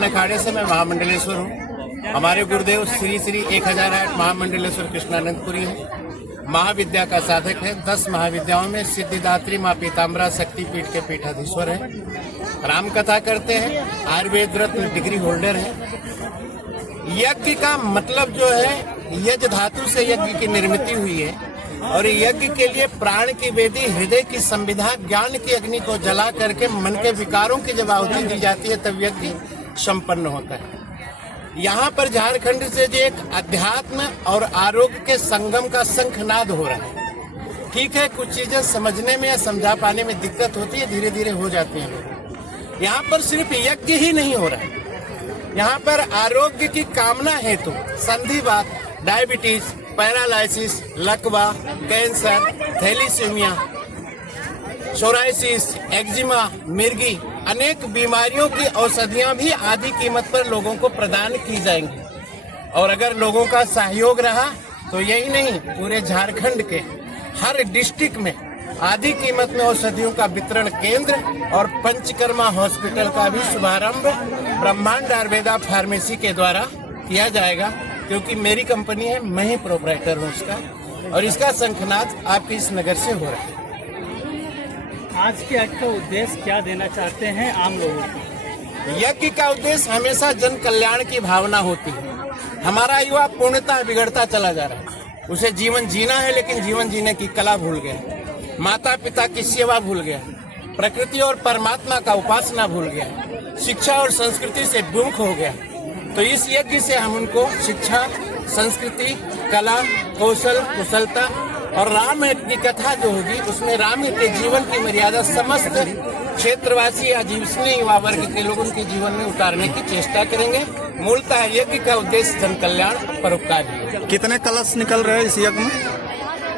हनुमान अखाड़े से मैं महामंडलेश्वर हूँ। हमारे गुरुदेव श्री श्री 1008 महामंडलेश्वर कृष्णानंदपुरी है। महाविद्या का साधक है। 10 महाविद्याओं में सिद्धिदात्री माँ पीताम्बरा शक्तिपीठ के पीठाधीश्वर है। राम कथा करते हैं। आयुर्वेद रत्न डिग्री होल्डर है। यज्ञ का मतलब जो है, यज्ञ धातु से यज्ञ की निर्मित हुई है और यज्ञ के लिए प्राण की वेदी, हृदय की संविधा, ज्ञान की अग्नि को जला करके मन के विकारों की जब आहुति दी जाती है तब यज्ञ संपन्न होता है। यहाँ पर झारखंड से जो एक अध्यात्म और आरोग्य के संगम का शंखनाद हो रहा है। ठीक है, कुछ चीजें समझने में या समझा पाने में दिक्कत होती है, धीरे धीरे हो जाती है। यहाँ पर सिर्फ यज्ञ ही नहीं हो रहा है, यहाँ पर आरोग्य की कामना हेतु संधिवात, डायबिटीज, पैरालाइसिस, लकवा, कैंसर, थैलीसीमिया, सोराइसिस, एक्जिमा, मिर्गी, अनेक बीमारियों की औषधियां भी आधी कीमत पर लोगों को प्रदान की जाएंगी। और अगर लोगों का सहयोग रहा तो यही नहीं, पूरे झारखंड के हर डिस्ट्रिक्ट में आधी कीमत में औषधियों का वितरण केंद्र और पंचकर्मा हॉस्पिटल का भी शुभारंभ ब्रह्मांड आयुर्वेदा फार्मेसी के द्वारा किया जाएगा, क्योंकि मेरी कंपनी है, मैं ही प्रोपराइटर हूँ इसका, और इसका शंखनाद आपके इस नगर से हो रहा है। आज के यज्ञ का उद्देश्य क्या देना चाहते हैं आम लोगों को? यज्ञ का उद्देश्य हमेशा जन कल्याण की भावना होती है। हमारा युवा पूर्णतः बिगड़ता चला जा रहा है। उसे जीवन जीना है, लेकिन जीवन जीने की कला भूल गया, माता पिता की सेवा भूल गया, प्रकृति और परमात्मा का उपासना भूल गया, शिक्षा और संस्कृति से विमुख हो गया। तो इस यज्ञ से हम उनको शिक्षा, संस्कृति, कला, कौशल, कुशलता और राम की कथा जो होगी उसमें राम के जीवन की मर्यादा समस्त क्षेत्रवासी या जीवसनी युवा वर्ग के लोगों के जीवन में उतारने की चेष्टा करेंगे। मूलतः यज्ञ का उद्देश्य जन कल्याण, परोपकार है। कितने कलश निकल रहे हैं इस यज्ञ में?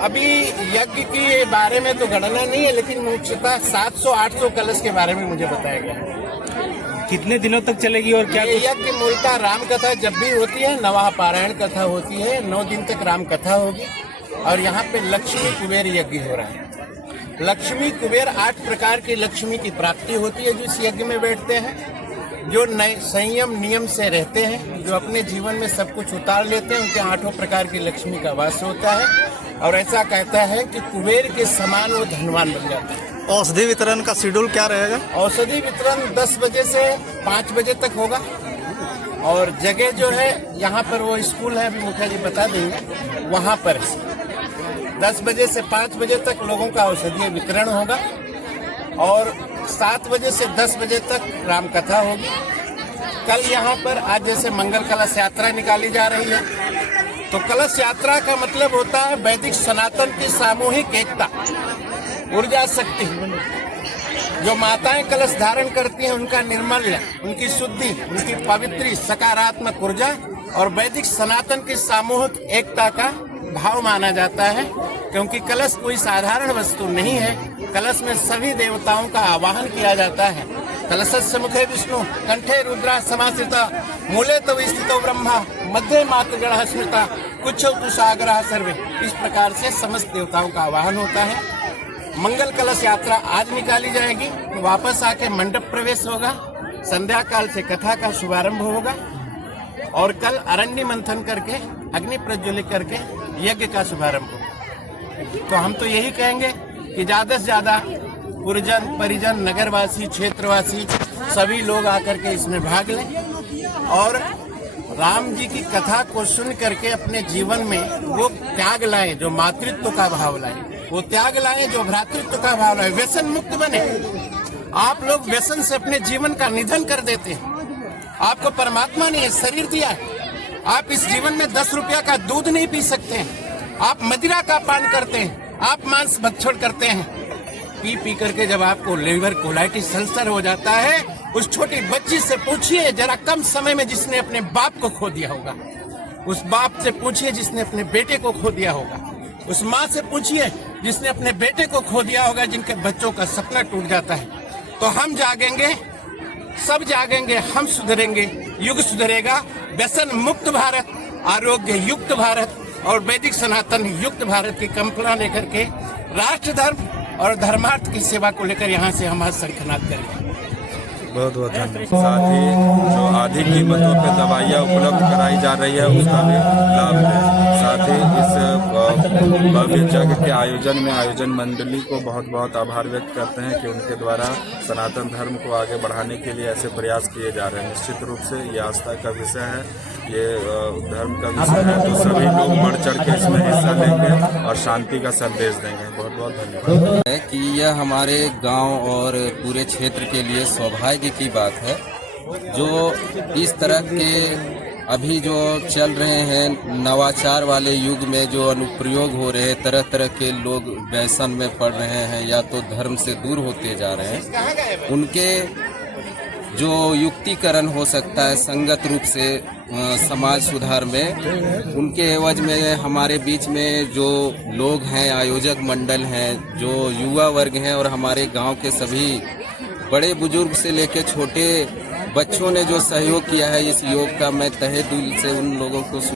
अभी यज्ञ के बारे में तो गणना नहीं है, लेकिन मुख्यतः 700-800 कलश के बारे में मुझे बताया गया। कितने दिनों तक चलेगी और क्या? यज्ञ मूलतः राम कथा जब भी होती है, नवाह पारायण कथा होती है, 9 दिन तक राम कथा होगी। और यहाँ पे लक्ष्मी कुबेर यज्ञ हो रहा है। लक्ष्मी कुबेर 8 प्रकार की लक्ष्मी की प्राप्ति होती है जो इस यज्ञ में बैठते हैं, जो नए संयम नियम से रहते हैं, जो अपने जीवन में सब कुछ उतार लेते हैं, उनके 8 प्रकार की लक्ष्मी का वास होता है। और ऐसा कहता है कि कुबेर के समान वो धनवान बन जाता है। औषधि वितरण का शेड्यूल क्या रहेगा? औषधि वितरण 10 बजे से 5 बजे तक होगा। और जगह जो है, यहाँ पर वो स्कूल है, अभी मुखिया जी बता देंगे, वहाँ पर 10 बजे से 5 बजे तक लोगों का औषधीय वितरण होगा। और 7 बजे से 10 बजे तक राम कथा होगी। कल यहाँ पर आज जैसे मंगल कलश यात्रा निकाली जा रही है, तो कलश यात्रा का मतलब होता है वैदिक सनातन की सामूहिक एकता, ऊर्जा शक्ति। जो माताएं कलश धारण करती हैं उनका निर्मल्य, उनकी शुद्धि, उनकी पवित्री सकारात्मक ऊर्जा और वैदिक सनातन की सामूहिक एकता का भाव माना जाता है। क्योंकि कलश कोई साधारण वस्तु नहीं है, कलश में सभी देवताओं का आवाहन किया जाता है। कलशस्य मुखे विष्णु, कंठे रुद्रा समाश्रिता, मूले तव स्थितो ब्रह्मा, मध्य मातृगणः स्मृता, कुच्छौ तु सागरः सर्वे। इस प्रकार से समस्त देवताओं का आवाहन होता है। मंगल कलश यात्रा आज निकाली जाएगी, वापस आके मंडप प्रवेश होगा, संध्या काल से कथा का शुभारंभ होगा और कल अरण्य मंथन करके, अग्नि प्रज्वलित करके यज्ञ का शुभारंभ होगा। तो हम तो यही कहेंगे कि ज्यादा से ज्यादा गुरुजन, परिजन, नगरवासी, क्षेत्रवासी सभी लोग आकर के इसमें भाग लें और राम जी की कथा को सुन करके अपने जीवन में वो त्याग लाएं जो मातृत्व का भाव लाएं, वो त्याग लाएं जो भ्रातृत्व का भाव लाएं, व्यसन मुक्त बने। आप लोग व्यसन से अपने जीवन का निधन कर देते हैं। आपको परमात्मा ने शरीर दिया है, आप इस जीवन में 10 रुपया का दूध नहीं पी सकते हैं, आप मदिरा का पान करते हैं, आप मांस भक्षण करते हैं। पी करके जब आपको लिवर कोलाइटिस अल्सर हो जाता है, उस छोटी बच्ची से पूछिए जरा कम समय में जिसने अपने बाप को खो दिया होगा, उस बाप से पूछिए जिसने अपने बेटे को खो दिया होगा, उस माँ से पूछिए जिसने अपने बेटे को खो दिया होगा, जिनके बच्चों का सपना टूट जाता है। तो हम जागेंगे, सब जागेंगे, हम सुधरेंगे, युग सुधरेगा। व्यसन मुक्त भारत, आरोग्य युक्त भारत और वैदिक सनातन युक्त भारत की कल्पना लेकर के राष्ट्र धर्म और धर्मार्थ की सेवा को लेकर यहाँ से हम आज शंखनाद करेंगे। बहुत बहुत धन्यवाद। साथ ही जो आधी कीमतों पे दवाइयाँ उपलब्ध कराई जा रही है उसका भी लाभ लें। साथ ही इस भव्य यज्ञ के आयोजन में आयोजन मंडली को बहुत बहुत आभार व्यक्त करते हैं कि उनके द्वारा सनातन धर्म को आगे बढ़ाने के लिए ऐसे प्रयास किए जा रहे हैं। निश्चित रूप से ये आस्था का विषय है, ये धर्म का विषय है, तो सभी लोग बढ़ चढ़ के इसमें हिस्सा लेंगे और शांति का संदेश देंगे। बहुत बहुत धन्यवाद। है कि यह हमारे गांव और पूरे क्षेत्र के लिए सौभाग्य की बात है जो इस तरह के अभी जो चल रहे हैं नवाचार वाले युग में जो अनुप्रयोग हो रहे हैं, तरह तरह के लोग व्यसन में पड़ रहे हैं या तो धर्म से दूर होते जा रहे हैं, उनके जो युक्तिकरण हो सकता है संगत रूप से समाज सुधार में, उनके एवज में हमारे बीच में जो लोग हैं, आयोजक मंडल हैं, जो युवा वर्ग हैं और हमारे गांव के सभी बड़े बुजुर्ग से लेकर छोटे बच्चों ने जो सहयोग किया है इस योग का, मैं तहे दिल से उन लोगों को